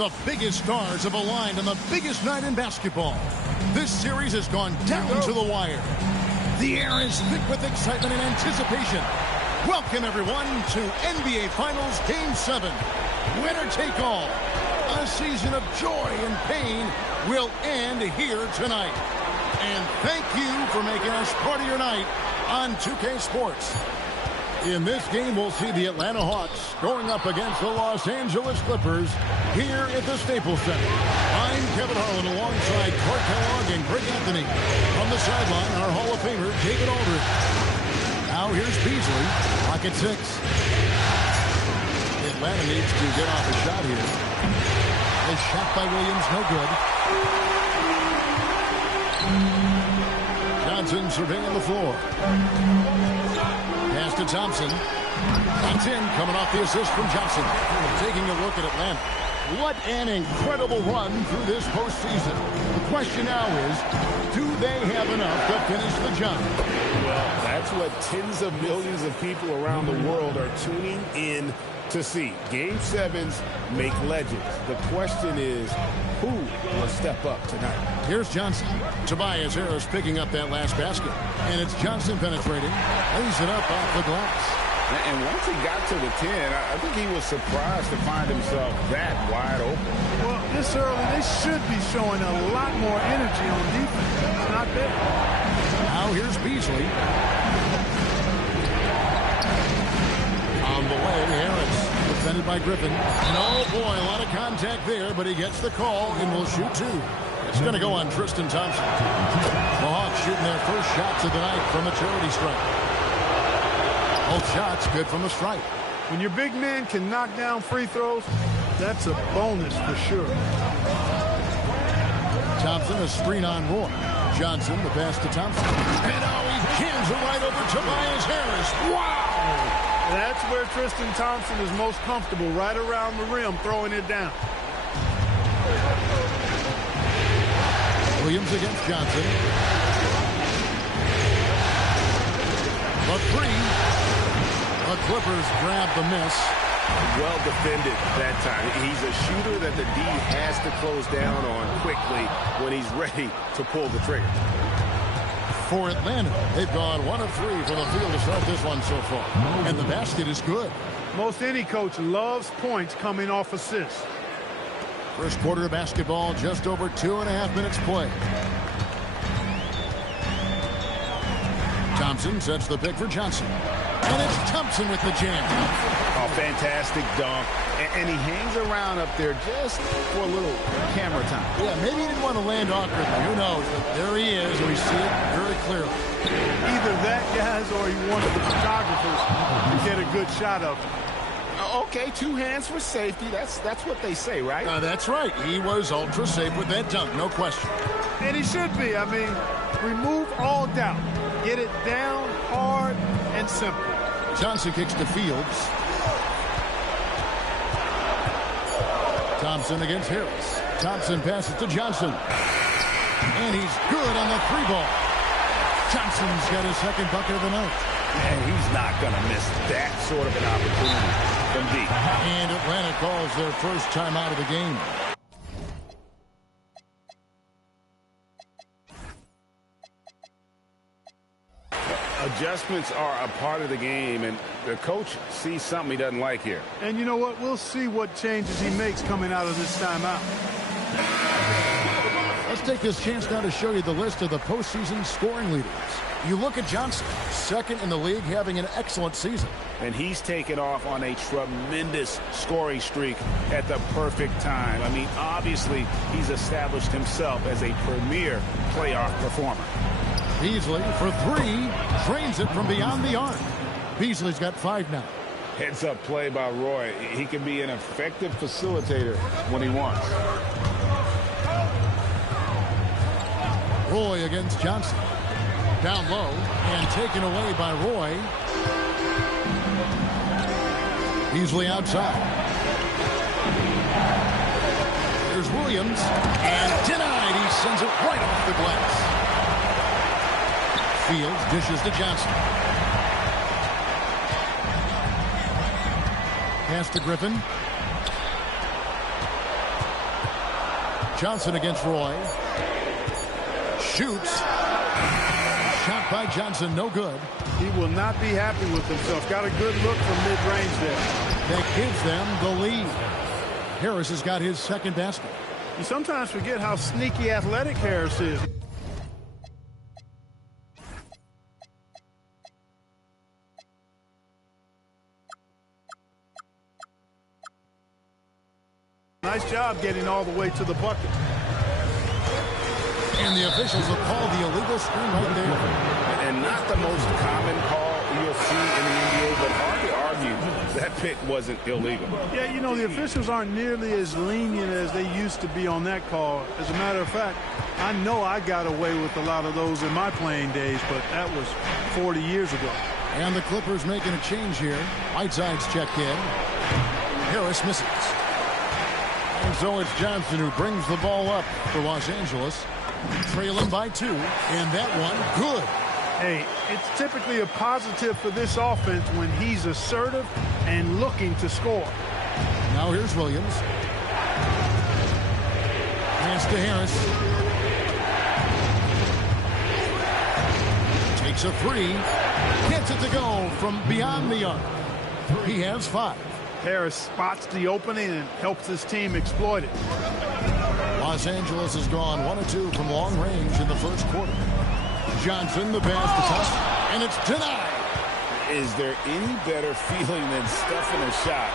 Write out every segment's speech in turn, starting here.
The biggest stars have aligned on the biggest night in basketball. This series has gone down to the wire. The air is thick with excitement and anticipation. Welcome, everyone, to NBA Finals Game 7. Winner take all. A season of joy and pain will end here tonight. And thank you for making us part of your night on 2K Sports. In this game, we'll see the Atlanta Hawks going up against the Los Angeles Clippers here at the Staples Center. I'm Kevin Harlan alongside Clark Kellogg and Greg Anthony. From the sideline, our Hall of Famer, David Aldridge. Now here's Beasley, pocket 6. Atlanta needs to get off a shot here. A shot by Williams, no good. Johnson surveying the floor. Pass to Thompson. That's in, coming off the assist from Johnson. Taking a look at Atlanta. What an incredible run through this postseason. The question now is, do they have enough to finish the job? Well, that's what tens of millions of people around the world are tuning in to see. Game 7s make legends. The question is, who will step up tonight? Here's Johnson. Tobias Harris picking up that last basket. And it's Johnson penetrating. Lays it up off the glass. And once he got to the 10, I think he was surprised to find himself that wide open. Well, this early, they should be showing a lot more energy on defense. It's not there. Now here's Beasley. On the way, Harris. Defended by Griffin. And oh boy, a lot of contact there, but he gets the call and will shoot 2. It's going to go on Tristan Thompson. The Hawks shooting their first shots of the night from a charity strike. Both shots good from the strike. When your big man can knock down free throws, that's a bonus for sure. Thompson, a screen on Roy. Johnson, the pass to Thompson. And now he cans it right over Tobias Harris. Wow! That's where Tristan Thompson is most comfortable, right around the rim, throwing it down. Williams against Johnson. The 3. The Clippers grab the miss. Well defended that time. He's a shooter that the D has to close down on quickly when he's ready to pull the trigger. For Atlanta, they've gone 1 of 3 from the field to start this one so far. And the basket is good. Most any coach loves points coming off assists. First quarter of basketball, just over 2.5 minutes play. Thompson sets the pick for Johnson. And it's Thompson with the jam. Oh, fantastic dunk. And he hangs around up there just for a little camera time. Yeah, maybe he didn't want to land awkwardly. Who knows? But there he is. We see it very clearly. Either that, guys, or he wanted the photographers to get a good shot of him. Okay, 2 hands for safety. That's what they say, right? That's right. He was ultra safe with that dunk, no question. And he should be. I mean, remove all doubt. Get it down hard and simple. Johnson kicks to Fields. Thompson against Harris. Thompson passes to Johnson. And he's good on the 3-ball. Johnson's got his second bucket of the night. And he's not going to miss that sort of an opportunity from deep. And Atlanta calls their first timeout of the game. Adjustments are a part of the game, and the coach sees something he doesn't like here. And you know what? We'll see what changes he makes coming out of this timeout. Let's take this chance now to show you the list of the postseason scoring leaders. You look at Johnson, second in the league, having an excellent season. And he's taken off on a tremendous scoring streak at the perfect time. I mean, obviously, he's established himself as a premier playoff performer. Beasley for 3, drains it from beyond the arc. Beasley's got 5 now. Heads-up play by Roy. He can be an effective facilitator when he wants. Roy against Johnson. Down low and taken away by Roy. Beasley outside. There's Williams. And denied. He sends it right off the glass. Fields dishes to Johnson. Pass to Griffin. Johnson against Roy. Shoots. Shot by Johnson, no good. He will not be happy with himself. Got a good look from mid-range there. That gives them the lead. Harris has got his second basket. You sometimes forget how sneaky athletic Harris is. Nice job getting all the way to the bucket. And the officials have called the illegal screen right there. And not the most common call you'll see in the NBA, but hard to argue that pick wasn't illegal. Yeah, you know, the officials aren't nearly as lenient as they used to be on that call. As a matter of fact, I know I got away with a lot of those in my playing days, but that was 40 years ago. And the Clippers making a change here. Whiteside's checked in. Harris misses. And so it's Johnson who brings the ball up for Los Angeles. Trailing by 2. And that one, good. Hey, it's typically a positive for this offense when he's assertive and looking to score. Now here's Williams. Pass to Harris. Takes a 3. Gets it to go from beyond the arc. He has 5. Harris spots the opening and helps his team exploit it. Los Angeles has gone 1 of 2 from long range in the first quarter. Johnson, the pass to touch, and it's denied. Is there any better feeling than stuffing a shot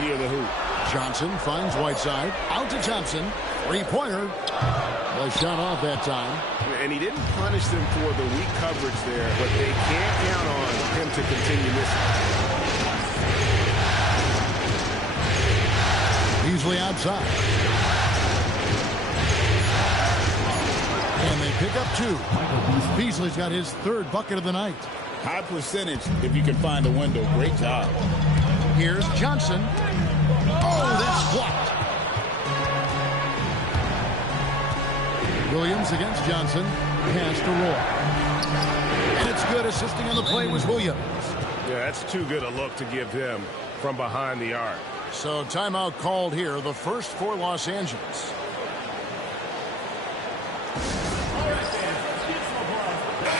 near the hoop? Johnson finds Whiteside. Out to Johnson. Three-pointer. The shot off that time. And he didn't punish them for the weak coverage there, but they can't count on him to continue missing. Beasley outside. And they pick up 2. Beasley's got his 3rd bucket of the night. High percentage if you can find a window. Great job. Here's Johnson. Oh, that's blocked. Williams against Johnson. Pass to Roy. And it's good. Assisting on the play was Williams. Yeah, that's too good a look to give him from behind the arc. So timeout called here. The first for Los Angeles.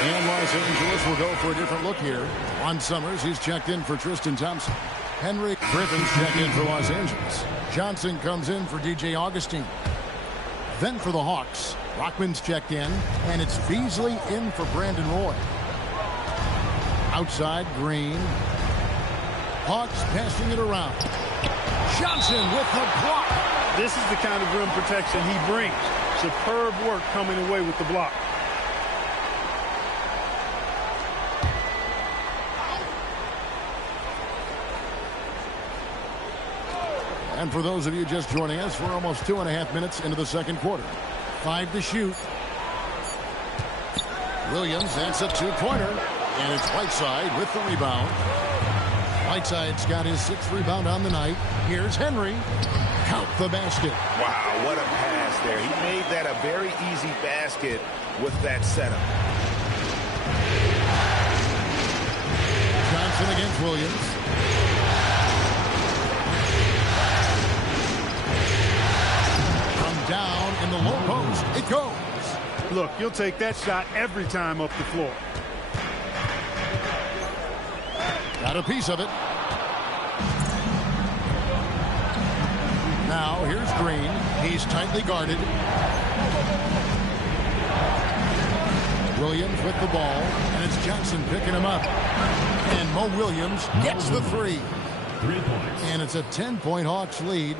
And Los Angeles will go for a different look here. On Summers, he's checked in for Tristan Thompson. Henry Griffin's checked in for Los Angeles. Johnson comes in for DJ Augustine. Then for the Hawks, Rockman's checked in, and it's Beasley in for Brandon Roy. Outside, Green. Hawks passing it around. Johnson with the block. This is the kind of rim protection he brings. Superb work coming away with the block. And for those of you just joining us, we're almost 2.5 minutes into the second quarter. 5 to shoot. Williams, that's a 2-pointer. And it's Whiteside with the rebound. Whiteside's got his 6th rebound on the night. Here's Henry. Count the basket. Wow, what a pass there. He made that a very easy basket with that setup. Johnson against Williams. Down in the low post. It goes. Look, you'll take that shot every time up the floor. Got a piece of it. Now here's Green. He's tightly guarded. Williams with the ball. And it's Johnson picking him up. And Mo Williams gets the 3. 3 points. And it's a 10-point Hawks lead.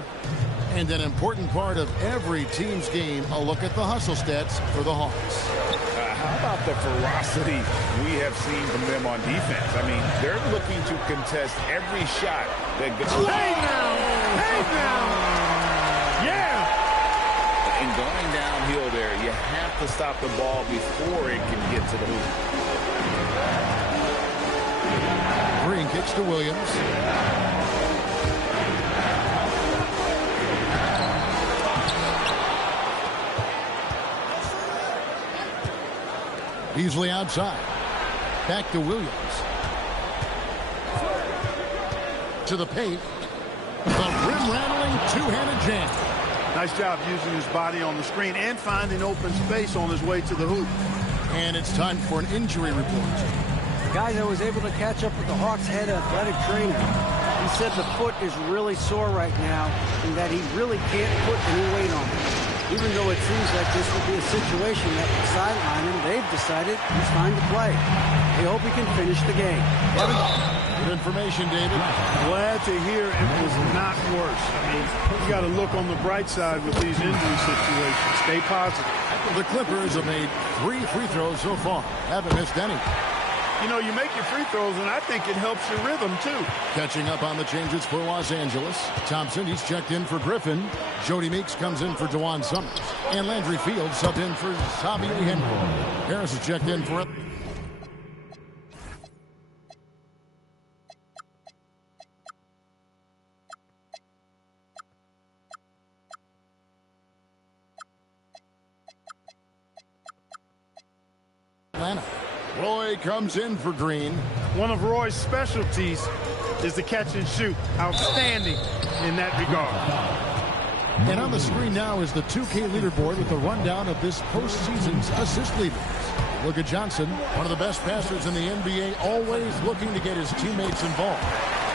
And an important part of every team's game, a look at the hustle stats for the Hawks. How about the ferocity we have seen from them on defense? I mean, they're looking to contest every shot that goes. Hey now! Hey now! Yeah! And going downhill there, you have to stop the ball before it can get to the hoop. Green kicks to Williams. Beasley outside. Back to Williams. To the paint. The rim-rattling two-handed jam. Nice job using his body on the screen and finding open space on his way to the hoop. And it's time for an injury report. Guys, I was able to catch up with the Hawks head athletic trainer. He said the foot is really sore right now and that he really can't put any weight on it. Even though it seems like this would be a situation that would sideline him, they've decided he's fine to play. They hope he can finish the game. Kevin? Good information, David. Glad to hear it was not worse. I mean, you got to look on the bright side with these injury situations. Stay positive. The Clippers have made 3 free throws so far. Haven't missed any. You know, you make your free throws, and I think it helps your rhythm, too. Catching up on the changes for Los Angeles. Thompson, he's checked in for Griffin. Jody Meeks comes in for DeJuan Summers. And Landry Fields subbed in for Xavier Henry. Harris is checked in for... Atlanta. Roy comes in for Green. One of Roy's specialties is the catch and shoot. Outstanding in that regard. And on the screen now is the 2K leaderboard with the rundown of this postseason's assist leaders. Look at Johnson, one of the best passers in the NBA, always looking to get his teammates involved.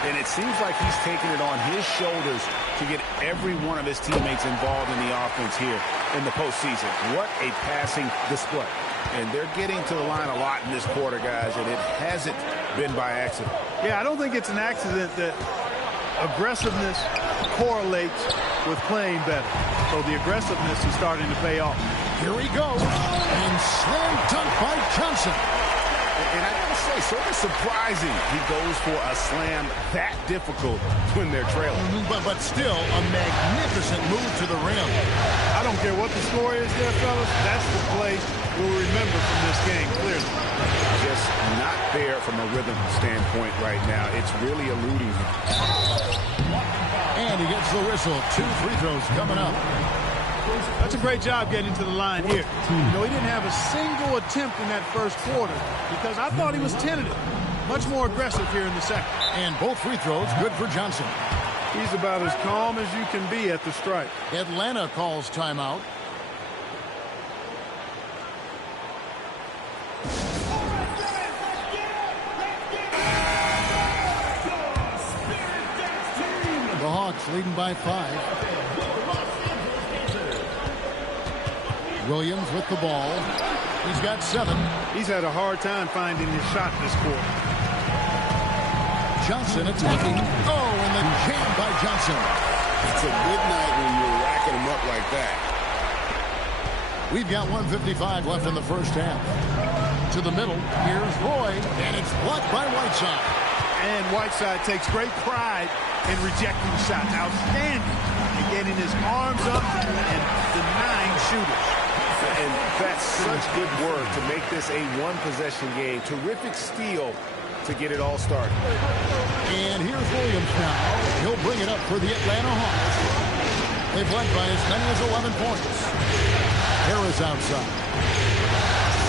And it seems like he's taking it on his shoulders to get every one of his teammates involved in the offense here in the postseason. What a passing display. And they're getting to the line a lot in this quarter, guys, and it hasn't been by accident. Yeah, I don't think it's an accident that aggressiveness correlates with playing better. So the aggressiveness is starting to pay off. Here he goes. And slam dunk by Johnson. And I gotta say, sort of surprising he goes for a slam that difficult when they're trailing. But still, a magnificent move to the rim. I don't care what the score is there, fellas. That's the play we'll remember from this game, clearly. Just not there from a rhythm standpoint right now. It's really eluding him. And he gets the whistle. 2 free throws coming up. That's a great job getting to the line here. You know, he didn't have a single attempt in that first quarter because I thought he was tentative. Much more aggressive here in the second. And both free throws good for Johnson. He's about as calm as you can be at the stripe. Atlanta calls timeout. The Hawks leading by 5. Williams with the ball. He's got 7. He's had a hard time finding his shot this quarter. Johnson attacking. Oh, and the jam by Johnson. It's a good night when you're racking them up like that. We've got 1:55 left in the first half. To the middle. Here's Roy. And it's blocked by Whiteside. And Whiteside takes great pride in rejecting shots. Outstanding in getting his arms up and denying shooters. And that's such good work to make this a one-possession game. Terrific steal to get it all started. And here's Williams now. He'll bring it up for the Atlanta Hawks. They've led by as many as 11 points. Harris outside.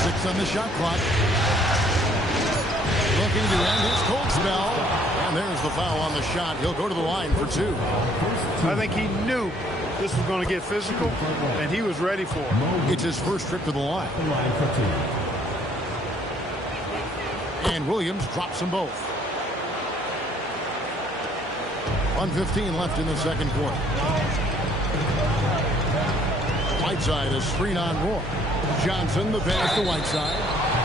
6 on the shot clock. Looking to end his cold spell. And there's the foul on the shot. He'll go to the line for 2. I think he knew this was going to get physical, and he was ready for it. It's his first trip to the line. And Williams drops them both. 1:15 left in the second quarter. Whiteside, a screen on Roy. Johnson, the pass to Whiteside.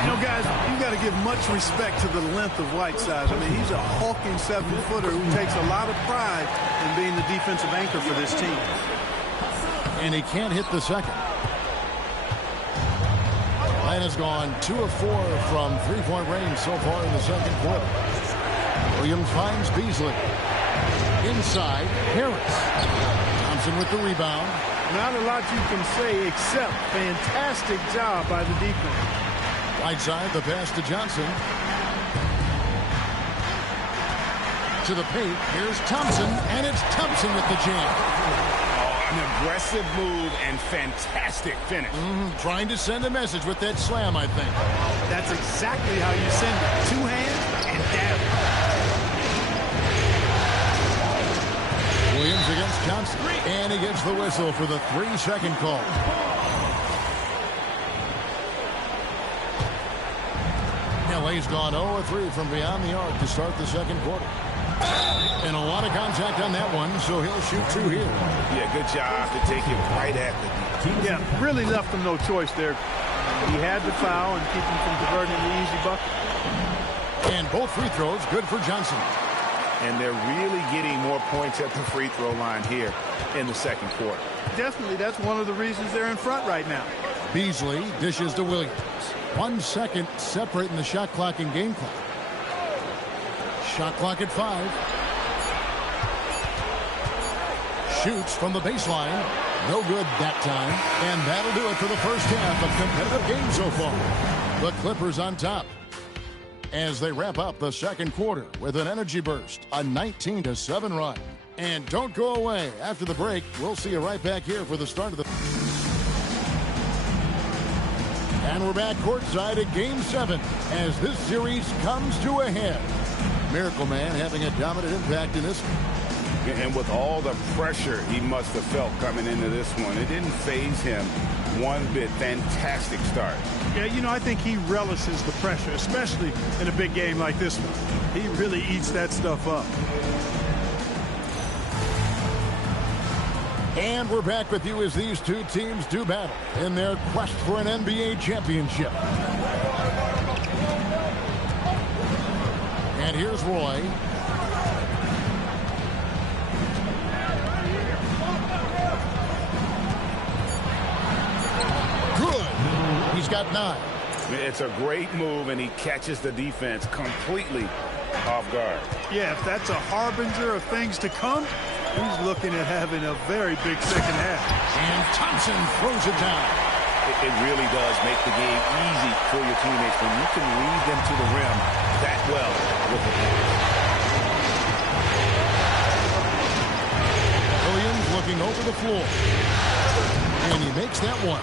You know, guys, you got to give much respect to the length of Whiteside. I mean, he's a hulking 7-footer who takes a lot of pride in being the defensive anchor for this team. And he can't hit the second. Atlanta's gone 2 of 4 from three-point range so far in the second quarter. Williams finds Beasley. Inside, Harris. Thompson with the rebound. Not a lot you can say except fantastic job by the defense. Whiteside, the pass to Johnson. To the paint, here's Thompson, and it's Thompson with the jam. An aggressive move and fantastic finish. Trying to send a message with that slam, I think. That's exactly how you send it. 2 hands and down. Williams against Johnson. And he gets the whistle for the 3-second call. LA's gone 0-3 from beyond the arc to start the second quarter. And a lot of contact on that one, so he'll shoot 2 here. Yeah, good job to take it right at the D. Yeah, really left him no choice there. He had to foul and keep him from converting the easy bucket. And both free throws good for Johnson. And they're really getting more points at the free throw line here in the second quarter. Definitely, that's one of the reasons they're in front right now. Beasley dishes to Williams. 1 second separating the shot clock and game clock. Shot clock at 5. Shoots from the baseline. No good that time. And that'll do it for the first half. A competitive game so far. The Clippers on top as they wrap up the second quarter with an energy burst. A 19-7 run. And don't go away. After the break, we'll see you right back here for the start of the... And we're back courtside at Game 7 as this series comes to a head. Miracle Man having a dominant impact in this one. And with all the pressure he must have felt coming into this one, it didn't faze him one bit. Fantastic start. Yeah, you know, I think he relishes the pressure, especially in a big game like this one. He really eats that stuff up. And we're back with you as these two teams do battle in their quest for an NBA championship. And here's Roy. Good. He's got 9. It's a great move, and he catches the defense completely off guard. Yeah, if that's a harbinger of things to come, he's looking at having a very big second half. And Thompson throws it down. It really does make the game easy for your teammates when you can lead them to the rim that well with the pass. Williams looking over the floor. And he makes that one.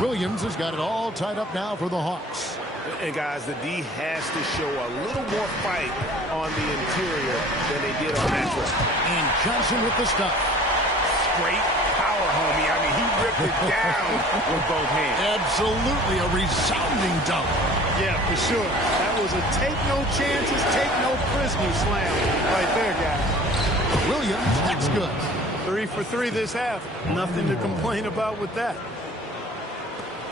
Williams has got it all tied up now for the Hawks. And guys, the D has to show a little more fight on the interior than they did on that one. And Johnson with the stop. Straight power, homie. I mean, he ripped it down with both hands. Absolutely a resounding dunk. Yeah, for sure. That was a take no chances, take no prisoners slam right there, guys. Williams, that's good. 3 for 3 this half. Nothing to complain about with that.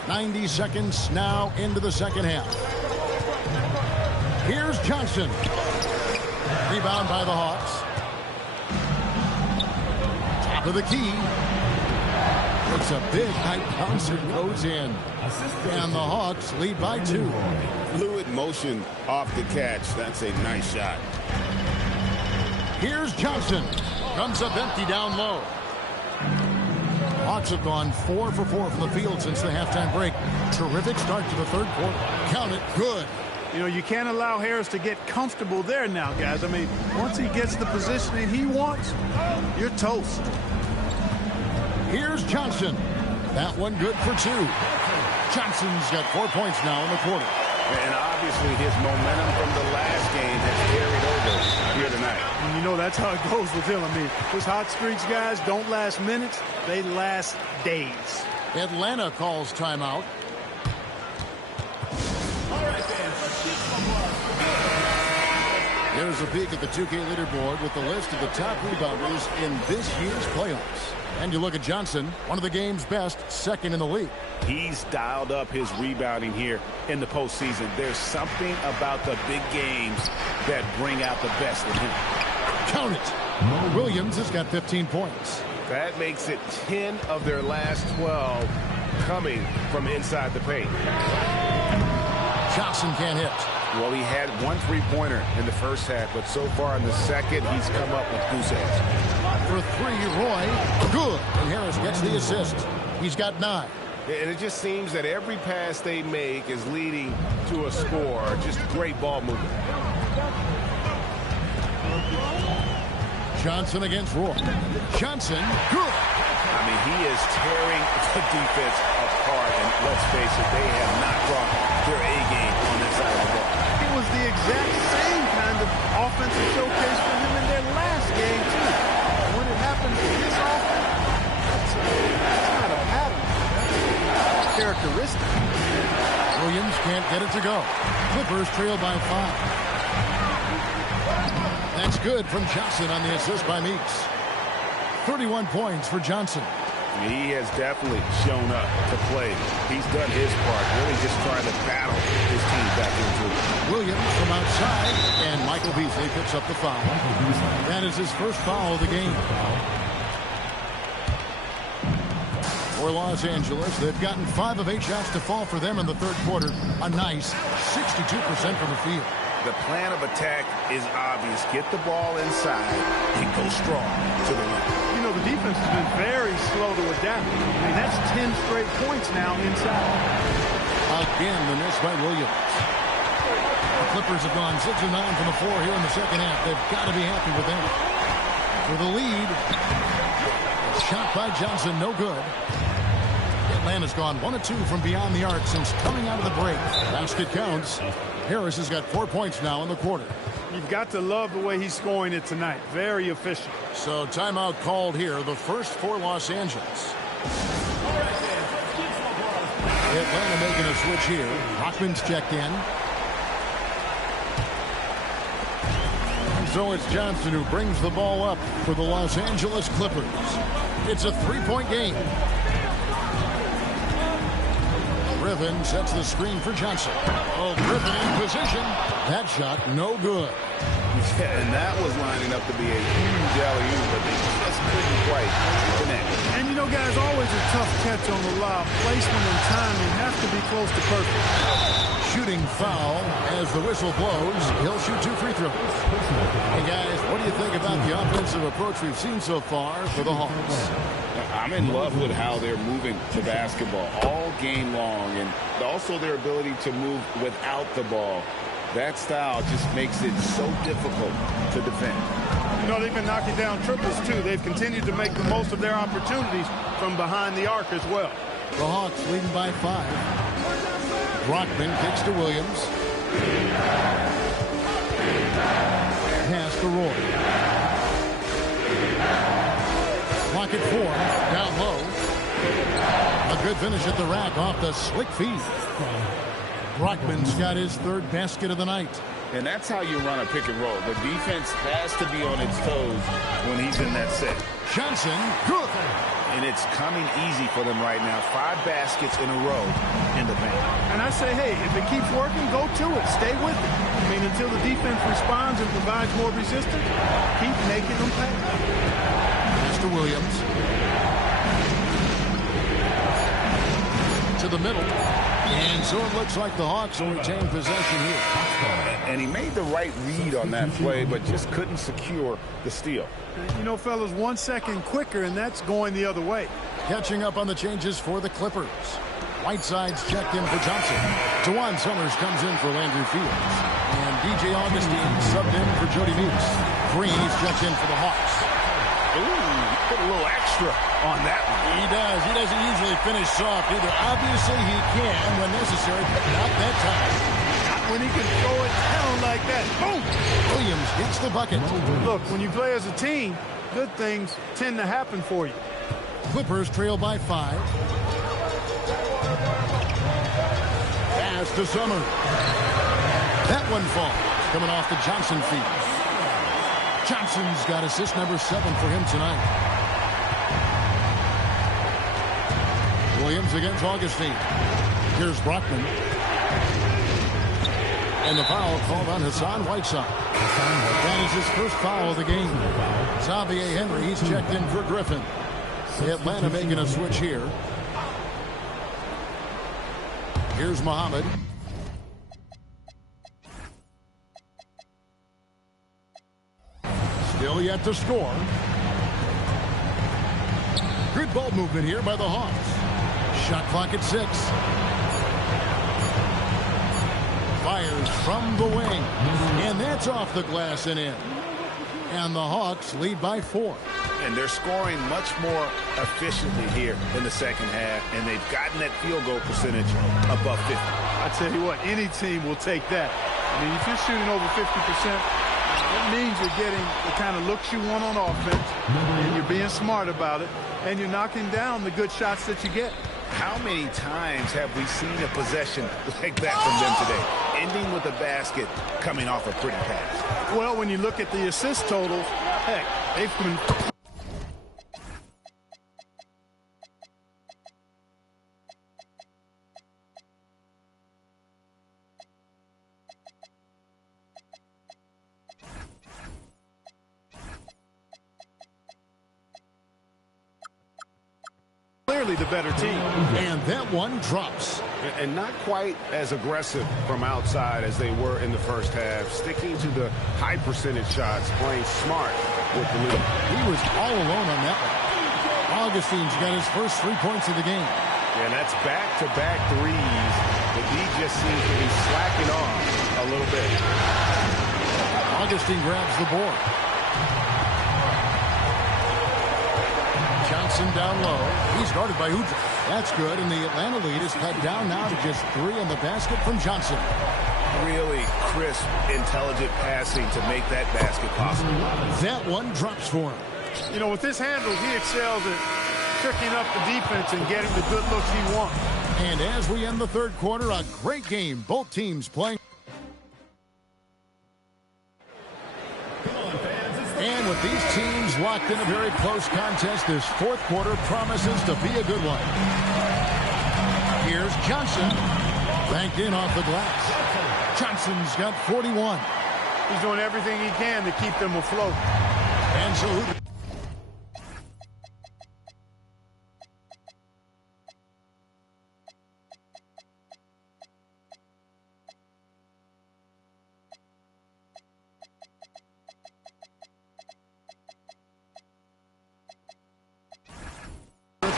90 seconds now into the second half. Here's Johnson. Rebound by the Hawks. Top of the key. It's a big high bouncer, goes in. And the Hawks lead by 2. Fluid motion off the catch. That's a nice shot. Here's Johnson. Comes up empty down low. Hawks have gone 4 for 4 from the field since the halftime break. Terrific start to the third quarter. Count it. Good. You know, you can't allow Harris to get comfortable there now, guys. I mean, once he gets the positioning he wants, you're toast. Here's Johnson. That one good for 2. Johnson's got 4 points now in the quarter. And obviously his momentum from the last game has carried over here tonight. And you know, that's how it goes with him. I mean, those hot streaks, guys, don't last minutes. They last days. Atlanta calls timeout. Here's a peek at the 2K leaderboard with the list of the top rebounders in this year's playoffs. And you look at Johnson, one of the game's best, second in the league. He's dialed up his rebounding here in the postseason. There's something about the big games that bring out the best in him. Count it. Williams has got 15 points. That makes it 10 of their last 12 coming from inside the paint. Johnson can't hit. Well, he had 1 3-pointer in the first half, but so far in the second, he's come up with goose eggs. For 3, Roy. Good. And Harris gets the assist. He's got 9. And it just seems that every pass they make is leading to a score. Just great ball movement. Johnson against Roy. Johnson, good. I mean, he is tearing the defense apart. And let's face it, they have not brought their A game on that side of the ball. It was the exact same kind of offensive showcase for him in their last game, too. When it happens get it to go. Clippers trail by 5. That's good from Johnson on the assist by Meeks. 31 points for Johnson. He has definitely shown up to play. He's done his part, really just trying to battle his team back into it. Williams from outside, and Michael Beasley picks up the foul. That is his first foul of the game. For Los Angeles, they've gotten 5 of 8 shots to fall for them in the third quarter. A nice 62% from the field. The plan of attack is obvious. Get the ball inside and go strong to the rim. You know, the defense has been very slow to adapt. I mean, that's 10 straight points now inside. Again, the miss by Williams. The Clippers have gone 6 of 9 from the floor here in the second half. They've got to be happy with that. For the lead, shot by Johnson, no good. Atlanta's gone 1 of 2 from beyond the arc since coming out of the break. Basket counts. Harris has got 4 points now in the quarter. You've got to love the way he's scoring it tonight. Very efficient. So timeout called here, the first for Los Angeles. Atlanta making a switch here. Hockman's checked in. So it's Johnson who brings the ball up for the Los Angeles Clippers. It's a 3-point game. Griffin sets the screen for Johnson. Oh, Griffin in position. That shot, no good. Yeah, and that was lining up to be a huge alley-oop, but they just couldn't quite connect. And, you know, guys, always a tough catch on the lob. Placement and timing have to be close to perfect. Shooting foul as the whistle blows. He'll shoot 2 free throws. Hey, guys, what do you think about the offensive approach we've seen so far for the Hawks? I'm in love with how they're moving the basketball all game long, and also their ability to move without the ball. That style just makes it so difficult to defend. You know, they've been knocking down triples, too. They've continued to make the most of their opportunities from behind the arc as well. The Hawks leading by 5. Brockman kicks to Williams. Pass to Roy. Clock at 4. Down low. A good finish at the rack off the slick feed. Brockman's got his 3rd basket of the night. And that's how you run a pick and roll. The defense has to be on its toes when he's in that set. Johnson, good. And it's coming easy for them right now. 5 baskets in a row in the paint. And I say, hey, if it keeps working, go to it. Stay with it. I mean, until the defense responds and provides more resistance, keep making them pay. Mr. Williams. To the middle. And so it looks like the Hawks will retain possession here. And he made the right read on that play, but just couldn't secure the steal. You know, fellas, 1 second quicker, and that's going the other way. Catching up on the changes for the Clippers. Whiteside's checked in for Johnson. Dewan Summers comes in for Landry Fields. And DJ Augustine subbed in for Jody Meeks. Green's checked in for the Hawks. Ooh, put a little extra on that one. He does. He doesn't usually finish soft either. Obviously, he can when necessary, but not that time. Not when he can throw it down like that. Boom! Williams gets the bucket. Look, when you play as a team, good things tend to happen for you. Clippers trail by 5. Pass to Summers. That one falls. Coming off the Johnson feed. Johnson's got assist number 7 for him tonight. Williams against Augustine. Here's Brockman. And the foul called on Hassan Whiteside. That is his first foul of the game. Xavier Henry, he's checked in for Griffin. Atlanta making a switch here. Here's Muhammad. Still yet to score. Good ball movement here by the Hawks. Shot clock at 6. Fires from the wing. And that's off the glass and in. And the Hawks lead by 4. And they're scoring much more efficiently here in the second half. And they've gotten that field goal percentage above 50. I tell you what, any team will take that. I mean, if you're shooting over 50%, that means you're getting the kind of looks you want on offense, and you're being smart about it, and you're knocking down the good shots that you get. How many times have we seen a possession like that from them today? Ending with a basket, coming off a pretty pass. Well, when you look at the assist totals, heck, they've been... clearly the better team. And that one drops. And not quite as aggressive from outside as they were in the first half. Sticking to the high percentage shots, playing smart with the lead. He was all alone on that one. Augustine's got his first 3 points of the game. And that's back-to-back threes. The D just seems to be slacking off a little bit. Augustine grabs the board. Johnson down low. He's guarded by Udrih. That's good, and the Atlanta lead is cut down now to just 3 in the basket from Johnson. Really crisp, intelligent passing to make that basket possible. That one drops for him. You know, with his handles, he excels at tricking up the defense and getting the good looks he wants. And as we end the third quarter, a great game. Both teams playing. And with these teams locked in a very close contest, this fourth quarter promises to be a good one. Here's Johnson. Banked in off the glass. Johnson's got 41. He's doing everything he can to keep them afloat. And so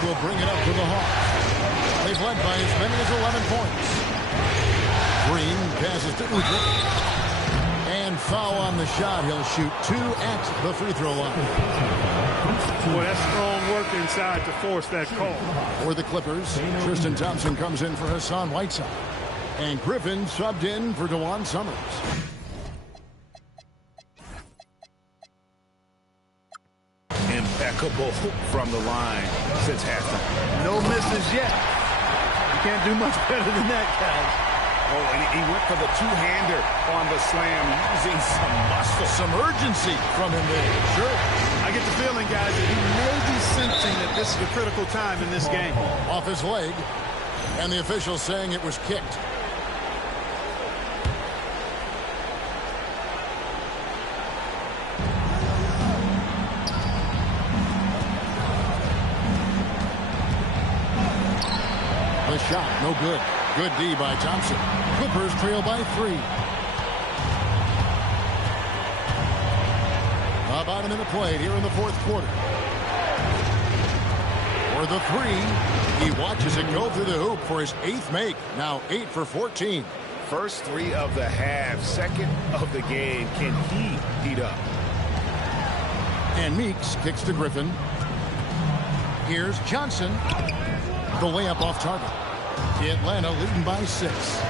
will bring it up to the Hawks. They've led by as many as 11 points. Green passes to Udrih. And foul on the shot. He'll shoot 2 at the free throw line. Boy, that's strong work inside to force that call. For the Clippers, Tristan Thompson comes in for Hassan Whiteside. And Griffin subbed in for DeJuan Summers. Impeccable from the line since halftime. No misses yet. You can't do much better than that, guys. Oh, and he went for the two-hander on the slam, using some muscle. Some urgency from him there. Sure. I get the feeling, guys, that he may be sensing that this is a critical time in this game. Off his leg. And the official saying it was kicked. The shot, no good. Good D by Thompson. Clippers trail by 3. About a minute played here in the fourth quarter. For the 3, he watches it go through the hoop for his 8th make. Now 8 for 14. First 3 of the half, second of the game. Can he heat up? And Meeks kicks to Griffin. Here's Johnson. The layup off target. Atlanta leading by 6.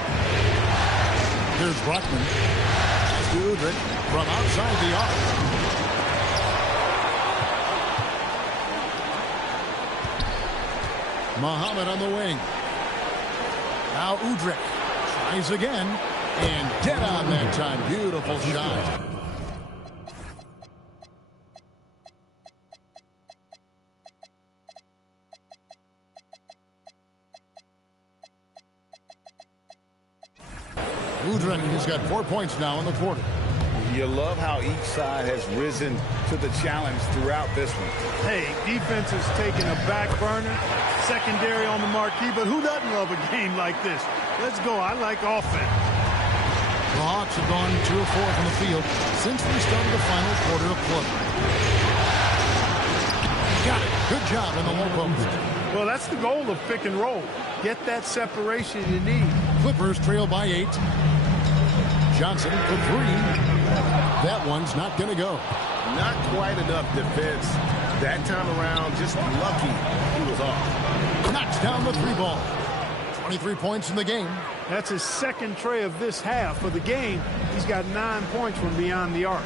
Here's Brockman. Pass to Udrih from outside the arc. Muhammad on the wing. Now Udrih tries again. And dead on that time. Beautiful shot. Udrih has got 4 points now in the quarter. You love how each side has risen to the challenge throughout this one. Hey, defense is taking a back burner, secondary on the marquee, but who doesn't love a game like this? Let's go. I like offense. The Hawks have gone 2 of 4 from the field since we started the final quarter of play. Got it. Good job in the low post. Well, that's the goal of pick and roll. Get that separation you need. Clippers trail by 8. Johnson for 3. That one's not going to go. Not quite enough defense. That time around, just lucky he was off. Knocks down the 3 ball. 23 points in the game. That's his second tray of this half. For the game, he's got 9 points from beyond the arc.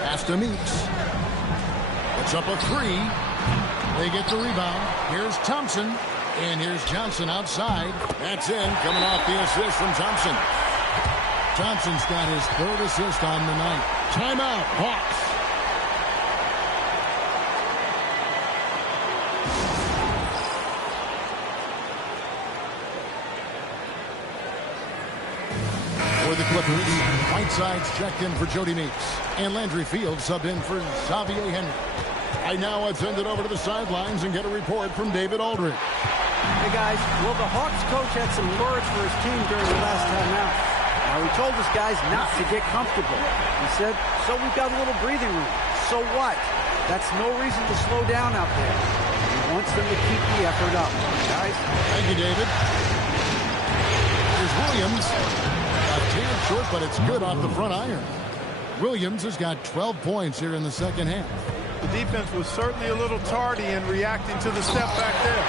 Pass to Meeks. Puts up a 3. They get the rebound. Here's Thompson. And here's Johnson outside. That's in, coming off the assist from Thompson. Thompson's got his third assist on the night. Timeout, Hawks. For the Clippers, Whiteside's checked in for Jody Meeks. And Landry Fields subbed in for Xavier Henry. I now have sent it over to the sidelines and get a report from David Aldridge. Hey guys, well the Hawks coach had some words for his team during the last time out. Now he told his guys not to get comfortable. He said, so we've got a little breathing room. So what? That's no reason to slow down out there. He wants them to keep the effort up. Guys? Thank you, David. Here's Williams. A tad short, but it's good off the front iron. Williams has got 12 points here in the second half. The defense was certainly a little tardy in reacting to the step back there.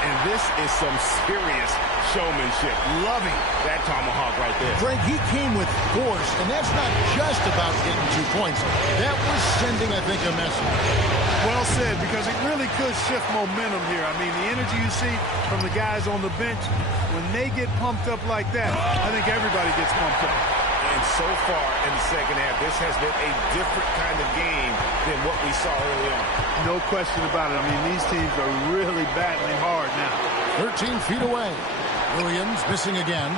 And this is some serious showmanship. Loving that tomahawk right there. Frank, he came with force, and that's not just about getting 2 points. That was sending, I think, a message. Well said, because it really could shift momentum here. I mean, the energy you see from the guys on the bench, when they get pumped up like that, I think everybody gets pumped up. And so far in the second half, this has been a different kind of game than what we saw early on. No question about it. I mean, these teams are really battling hard now. 13 feet away. Williams missing again.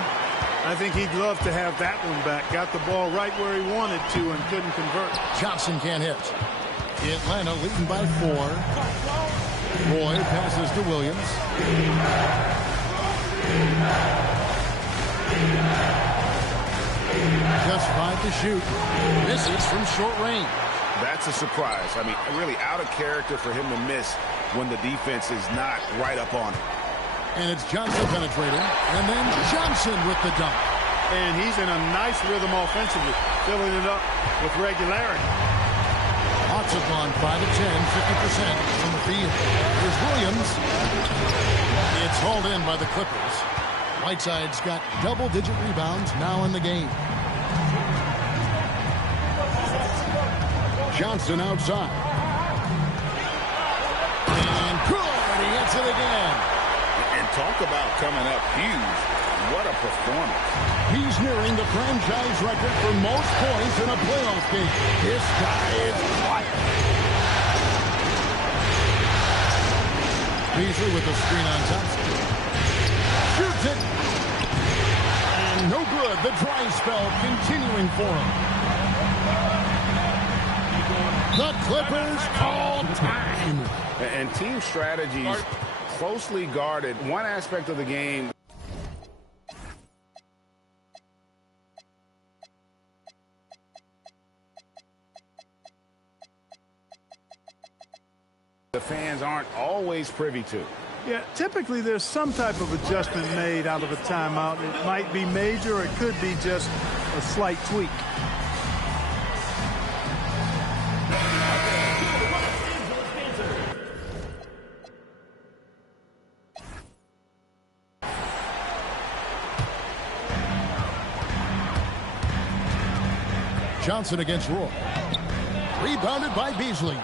I think he'd love to have that one back. Got the ball right where he wanted to and couldn't convert. Johnson can't hit. Atlanta leading by 4. Roy passes to Williams. Just 5 to shoot. Misses from short range. That's a surprise. I mean, really out of character for him to miss when the defense is not right up on him. And it's Johnson penetrating. And then Johnson with the dunk. And he's in a nice rhythm offensively, filling it up with regularity. Hawks have gone 5 of 10, 50% from the field. Here's Williams. It's hauled in by the Clippers. Whiteside's got double-digit rebounds now in the game. Johnson outside. And good. He hits it again. And talk about coming up huge. What a performance. He's nearing the franchise record for most points in a playoff game. This guy is fire. Beasley with the screen on Thompson. Shoots it. And no good. The dry spell continuing for him. The Clippers call time. And team strategies closely guarded. One aspect of the game. The fans aren't always privy to. Yeah, typically there's some type of adjustment made out of a timeout. It might be major, or it could be just a slight tweak. Johnson against Roy. Rebounded by Beasley.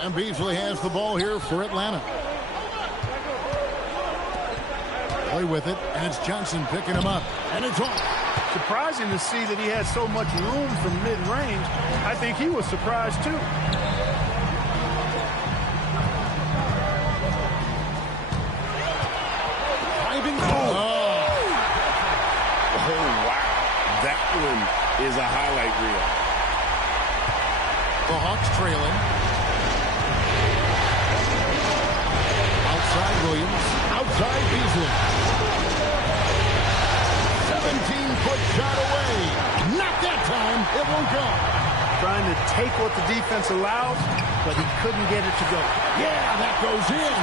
And Beasley has the ball here for Atlanta. Roy with it, and it's Johnson picking him up. And it's off. Surprising to see that he had so much room from mid-range. I think he was surprised too. Oh, wow. That one is a highlight reel. The Hawks trailing. Outside Williams. Outside Beasley. 17-foot shot away. Not that time. It won't go. Trying to take what the defense allows, but he couldn't get it to go. Yeah, that goes in.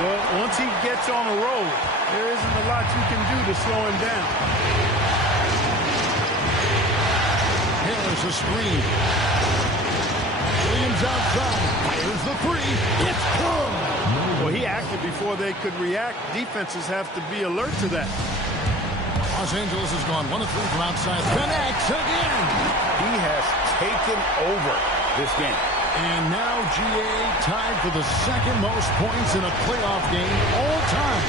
Well, once he gets on a roll, there isn't a lot you can do to slow him down. Here's a screen. Williams outside. Fires the three. It's good. Well, he acted before they could react. Defenses have to be alert to that. Los Angeles has gone 1 of 3 from outside. Connects again. He has taken over this game. And now GA tied for the second most points in a playoff game all time.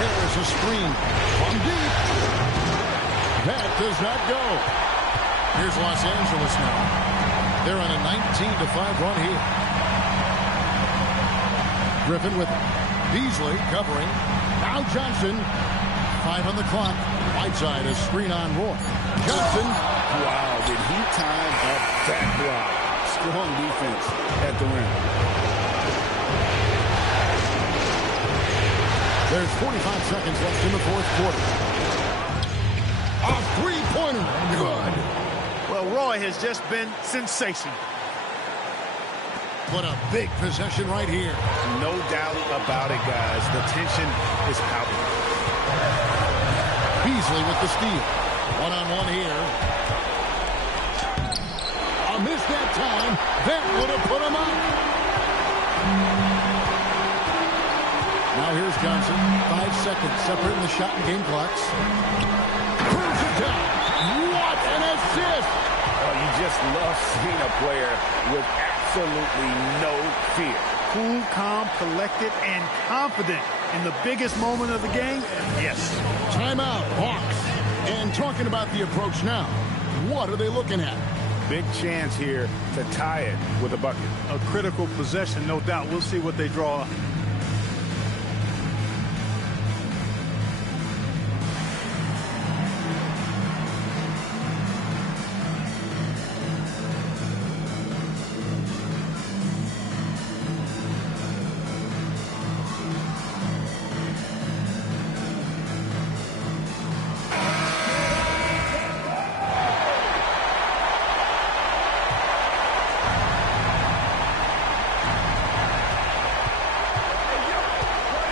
Here's a screen from deep. That does not go. Here's Los Angeles now. They're on a 19-5 run here. Griffin with it. Beasley covering. Now Johnson. 5 on the clock. Whiteside, a screen on Roy. Johnson. Wow, did he time up that block? Strong defense at the rim. There's 45 seconds left in the fourth quarter. A three-pointer. Good. Well, Roy has just been sensational. What a big possession right here. No doubt about it, guys. The tension is palpable. Beasley with the steal. One-on-one here. A miss that time. That would have put him up. Now here's Johnson. 5 seconds separating the shot and game clocks. Curves it down. What an assist! Oh, you just love seeing a player with absolutely no fear. Cool, calm, collected, and confident in the biggest moment of the game. Yes. Timeout, Hawks. And talking about the approach now, what are they looking at? Big chance here to tie it with a bucket. A critical possession, no doubt. We'll see what they draw.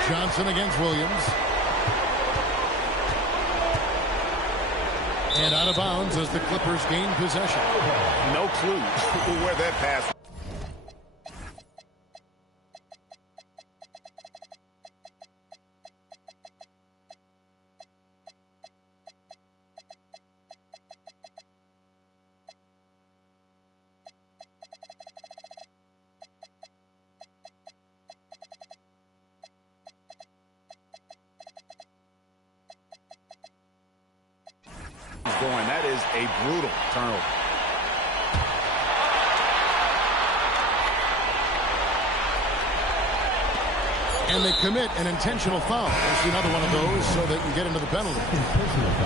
Johnson against Williams. And out of bounds as the Clippers gain possession. No clue where that pass. Going. That is a brutal turnover. And they commit an intentional foul. There's another one of those so they can get into the penalty.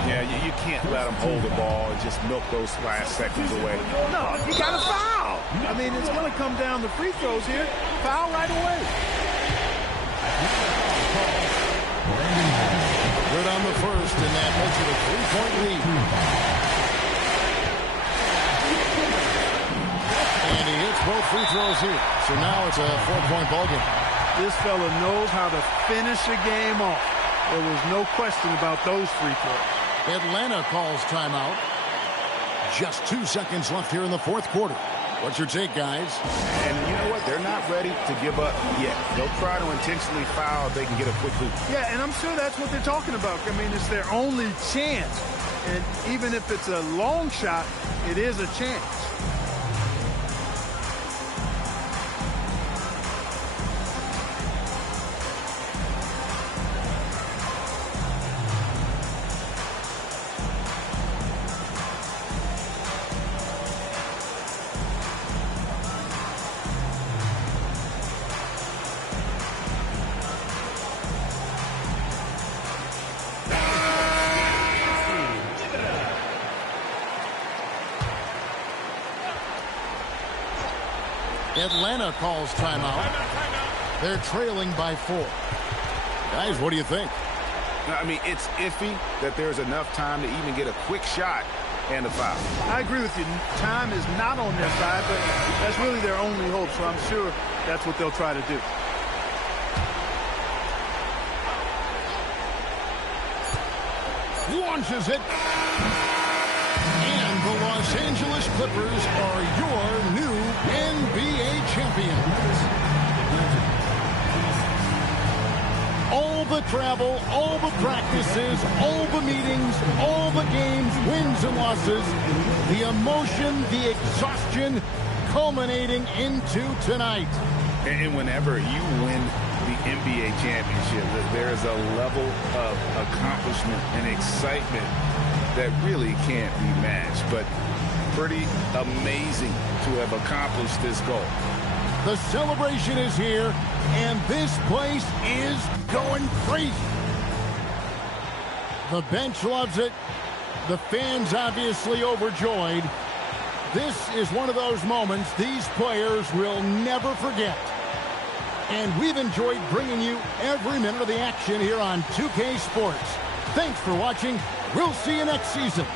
Yeah, you can't let them hold the ball and just milk those last seconds away. No, you got to foul. I mean, it's going to come down to free throws here. Foul right away. Good on the first, and that makes it a 3-point lead. And he hits both free throws here. So now it's a 4-point ball game. This fella knows how to finish a game off. There was no question about those free throws. Atlanta calls timeout. Just 2 seconds left here in the fourth quarter. What's your take, guys? And you know what? They're not ready to give up yet. They'll try to intentionally foul if they can get a quick hoop. Yeah, and I'm sure that's what they're talking about. I mean, it's their only chance. And even if it's a long shot, it is a chance. Atlanta calls timeout. They're trailing by 4. Guys, what do you think? I mean, it's iffy that there's enough time to even get a quick shot and a foul. I agree with you. Time is not on their side, but that's really their only hope, so I'm sure that's what they'll try to do. Launches it. And the Los Angeles Clippers are your new NBA champions. All the travel, all the practices, all the meetings, all the games, wins and losses, the emotion, the exhaustion, culminating into tonight. And whenever you win the NBA championship, there is a level of accomplishment and excitement that really can't be matched. But pretty amazing to have accomplished this goal. The celebration is here, and this place is going crazy. The bench loves it. The fans obviously overjoyed. This is one of those moments these players will never forget. And we've enjoyed bringing you every minute of the action here on 2K Sports. Thanks for watching. We'll see you next season.